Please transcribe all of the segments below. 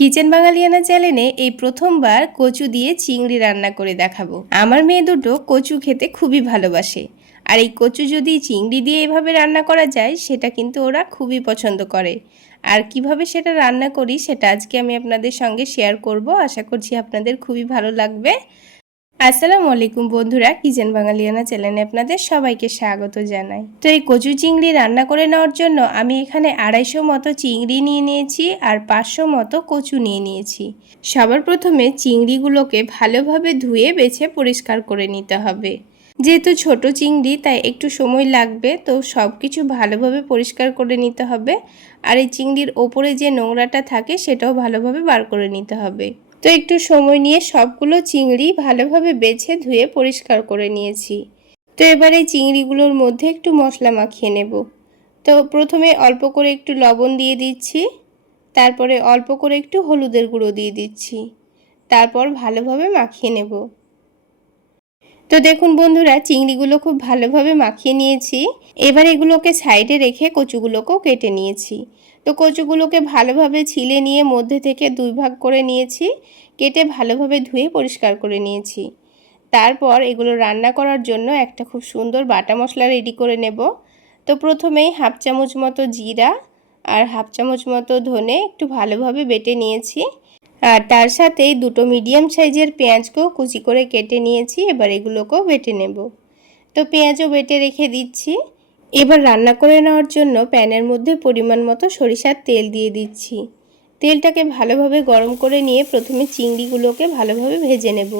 Kitchen বাঙালিয়ানা চ্যানেলে এই প্রথমবার কচু দিয়ে চিংড়ি রান্না করে দেখাবো। আমার মেয়ে দুটো কচু খেতে খুবই ভালোবাসে। আর এই কচু যদি চিংড়ি দিয়ে এভাবে রান্না করা যায়, সেটা কিন্তু ওরা খুবই পছন্দ করে। আর কীভাবে সেটা রান্না করি, সেটা আজকে আমি আপনাদের সঙ্গে শেয়ার করব। আশা করছি আপনাদের খুবই ভালো লাগবে। আসসালামু আলাইকুম বন্ধুরা, কিচেন বাঙালিয়ানা চ্যানেলে আপনাদের সবাইকে স্বাগত জানাই। তো এই কচু চিংড়ি রান্না করে নেওয়ার জন্য আমি এখানে আড়াইশো মতো চিংড়ি নিয়ে নিয়েছি আর পাঁচশো মতো কচু নিয়ে নিয়েছি। সবার প্রথমে চিংড়িগুলোকে ভালোভাবে ধুয়ে বেছে পরিষ্কার করে নিতে হবে। যেহেতু ছোট চিংড়ি, তাই একটু সময় লাগবে, তো সব কিছু ভালোভাবে পরিষ্কার করে নিতে হবে। আর এই চিংড়ির ওপরে যে নোংরাটা থাকে, সেটাও ভালোভাবে বার করে নিতে হবে। তো একটু সময় নিয়ে সবগুলো চিংড়ি ভালোভাবে বেছে ধুয়ে পরিষ্কার করে নিয়েছি। তো এবার এই চিংড়িগুলোর মধ্যে একটু মশলা মাখিয়ে নেব। তো প্রথমে অল্প করে একটু লবণ দিয়ে দিচ্ছি, তারপরে অল্প করে একটু হলুদের গুঁড়ো দিয়ে দিচ্ছি, তারপর ভালোভাবে মাখিয়ে নেব। তো দেখুন বন্ধুরা, চিংড়িগুলো খুব ভালোভাবে মাখিয়ে নিয়েছি। এবার এগুলোকে সাইডে রেখে কচুগুলোকেও কেটে নিয়েছি। তো কচুগুলোকে ভালোভাবে ছিলে নিয়ে মধ্যে থেকে দুই ভাগ করে নিয়েছি, কেটে ভালোভাবে ধুয়ে পরিষ্কার করে নিয়েছি। তারপর এগুলো রান্না করার জন্য একটা খুব সুন্দর বাটা মশলা রেডি করে নেব। তো প্রথমেই হাফ চামচ মতো জিরা আর হাফ চামচ মতো ধনে একটু ভালোভাবে বেটে নিয়েছি। আর তার সাথেই দুটো মিডিয়াম সাইজের পেঁয়াজকেও কুচি করে কেটে নিয়েছি, এবার এগুলোকেও বেটে নেব। তো পেঁয়াজও বেটে রেখে দিচ্ছি। এবার রান্না করে নেওয়ার জন্য প্যানের মধ্যে পরিমাণ মতো সরিষার তেল দিয়ে দিচ্ছি। তেলটাকে ভালোভাবে গরম করে নিয়ে প্রথমে চিংড়িগুলোকে ভালোভাবে ভেজে নেব।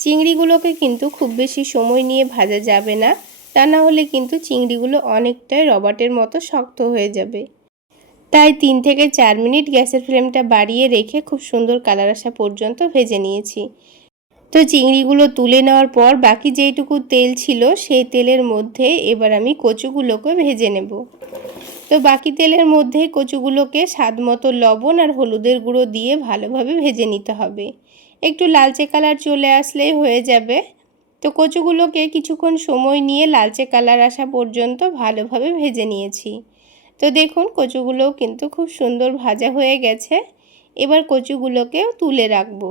চিংড়িগুলোকে কিন্তু খুব বেশি সময় নিয়ে ভাজা যাবে না, তা না হলে কিন্তু চিংড়িগুলো অনেকটাই রবাটের মতো শক্ত হয়ে যাবে। তাই তিন থেকে চার মিনিট গ্যাসের ফ্লেমটা বাড়িয়ে রেখে খুব সুন্দর কালার আসা পর্যন্ত ভেজে নিয়েছি। তো চিংড়িগুলো তুলে নেওয়ার পর বাকি যেইটুকু তেল ছিল সেই তেলের মধ্যে এবার আমি কচুগুলোকে ভেজে নেব। তো বাকি তেলের মধ্যে কচুগুলোকে স্বাদ মতো লবণ আর হলুদের গুঁড়ো দিয়ে ভালোভাবে ভেজে নিতে হবে। একটু লালচে কালার চলে আসলেই হয়ে যাবে। তো কচুগুলোকে কিছুক্ষণ সময় নিয়ে লালচে কালার আসা পর্যন্ত ভালোভাবে ভেজে নিয়েছি। তো দেখুন কচুগুলোও কিন্তু খুব সুন্দর ভাজা হয়ে গেছে। এবার কচুগুলোকেও তুলে রাখব।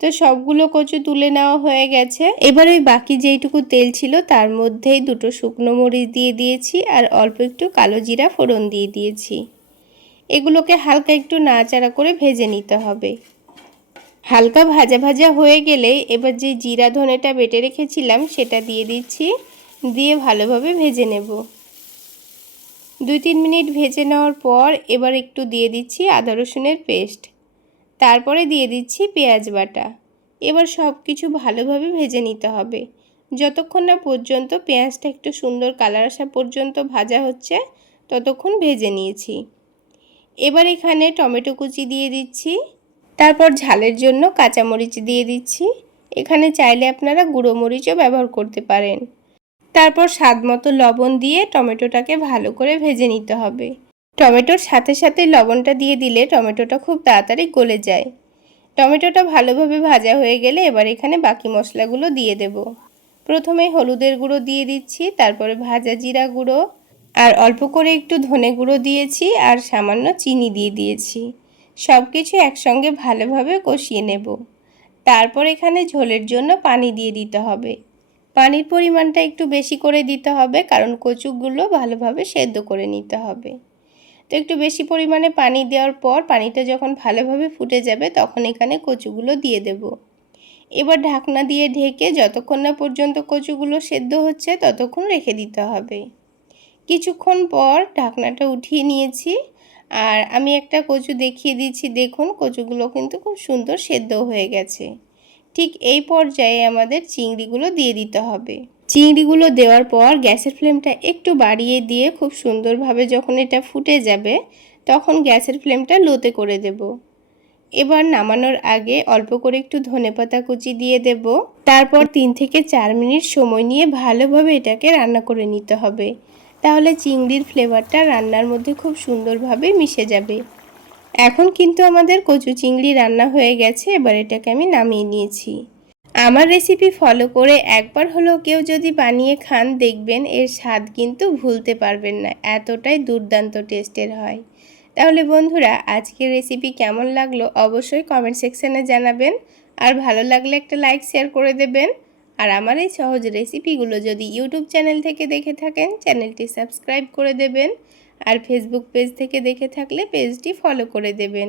তো সবগুলো কচু তুলে নেওয়া হয়ে গেছে। এবার ওই বাকি যেইটুকু তেল ছিল তার মধ্যেই দুটো শুকনো মরিচ দিয়ে দিয়েছি আর অল্প একটু কালো জিরা ফোড়ন দিয়ে দিয়েছি। এগুলোকে হালকা একটু নাড়াচাড়া করে ভেজে নিতে হবে। হালকা ভাজা ভাজা হয়ে গেলে এবার যে জিরা ধনেটা বেটে রেখেছিলাম সেটা দিয়ে দিচ্ছি, দিয়ে ভালোভাবে ভেজে নেব। দুই তিন মিনিট ভেজে নেওয়ার পর এবার একটু দিয়ে দিচ্ছি আদা রসুনের পেস্ট। তারপরে দিয়ে দিচ্ছি পেঁয়াজ বাটা। এবার সব কিছু ভালোভাবে ভেজে নিতে হবে। যতক্ষণ না পর্যন্ত পেঁয়াজটা একটু সুন্দর কালার আসা পর্যন্ত ভাজা হচ্ছে, ততক্ষণ ভেজে নিয়েছি। এবার এখানে টমেটো কুচি দিয়ে দিচ্ছি। তারপর ঝালের জন্য কাঁচামরিচ দিয়ে দিচ্ছি। এখানে চাইলে আপনারা গুঁড়ো মরিচও ব্যবহার করতে পারেন। তারপর স্বাদ মতো লবণ দিয়ে টমেটোটাকে ভালো করে ভেজে নিতে হবে। টমেটোর সাথে সাথে লবণটা দিয়ে দিলে টমেটোটা খুব তাড়াতাড়ি গলে যায়। টমেটোটা ভালোভাবে ভাজা হয়ে গেলে এবার এখানে বাকি মশলাগুলো দিয়ে দেব। প্রথমে হলুদের গুঁড়ো দিয়ে দিচ্ছি, তারপরে ভাজা জিরা গুঁড়ো, আর অল্প করে একটু ধনে গুঁড়ো দিয়েছি আর সামান্য চিনি দিয়ে দিয়েছি। সব কিছু একসঙ্গে ভালোভাবে কষিয়ে নেব। তারপর এখানে ঝোলের জন্য পানি দিয়ে দিতে হবে। পানির পরিমাণটা একটু বেশি করে দিতে হবে, কারণ কচুগুলো ভালোভাবে সেদ্ধ করে নিতে হবে। তো একটু বেশি পরিমাণে পানি দেওয়ার পর পানিটা যখন ভালোভাবে ফুটে যাবে, তখন এখানে কচুগুলো দিয়ে দেব। এবার ঢাকনা দিয়ে ঢেকে যতক্ষণ না পর্যন্ত কচুগুলো সেদ্ধ হচ্ছে, ততক্ষণ রেখে দিতে হবে। কিছুক্ষণ পর ঢাকনাটা উঠিয়ে নিয়েছি আর আমি একটা কচু দেখিয়ে দিচ্ছি। দেখুন, কচুগুলো কিন্তু খুব সুন্দর সেদ্ধ হয়ে গেছে। ঠিক এই পর্যায়ে আমাদের চিংড়িগুলো দিয়ে দিতে হবে। চিংড়িগুলো দেওয়ার পর গ্যাসের ফ্লেমটা একটু বাড়িয়ে দিয়ে খুব সুন্দরভাবে যখন এটা ফুটে যাবে, তখন গ্যাসের ফ্লেমটা লোতে করে দেব। এবার নামানোর আগে অল্প করে একটু ধনেপাতা কুচি দিয়ে দেব। তারপর তিন থেকে চার মিনিট সময় নিয়ে ভালোভাবে এটাকে রান্না করে নিতে হবে। তাহলে চিংড়ির ফ্লেভারটা রান্নার মধ্যে খুব সুন্দরভাবে মিশে যাবে। এখন কিন্তু আমাদের কচু চিংড়ি রান্না হয়ে গেছে, এবার এটাকে আমি নামিয়ে নিয়েছি। আমার রেসিপি ফলো করে একবার হলেও কেউ যদি বানিয়ে খান, দেখবেন এর স্বাদ কিন্তু ভুলতে পারবেন না। এতটাই দুর্দান্ত টেস্টের হয়। তাহলে বন্ধুরা, আজকের রেসিপি কেমন লাগল অবশ্যই কমেন্ট সেকশানে জানাবেন। আর ভালো লাগলে একটা লাইক শেয়ার করে দেবেন। আর আমার এই সহজ রেসিপিগুলো যদি ইউটিউব চ্যানেল থেকে দেখে থাকেন চ্যানেলটি সাবস্ক্রাইব করে দেবেন। আর ফেসবুক পেজ থেকে দেখে থাকলে পেজটি ফলো করে দেবেন।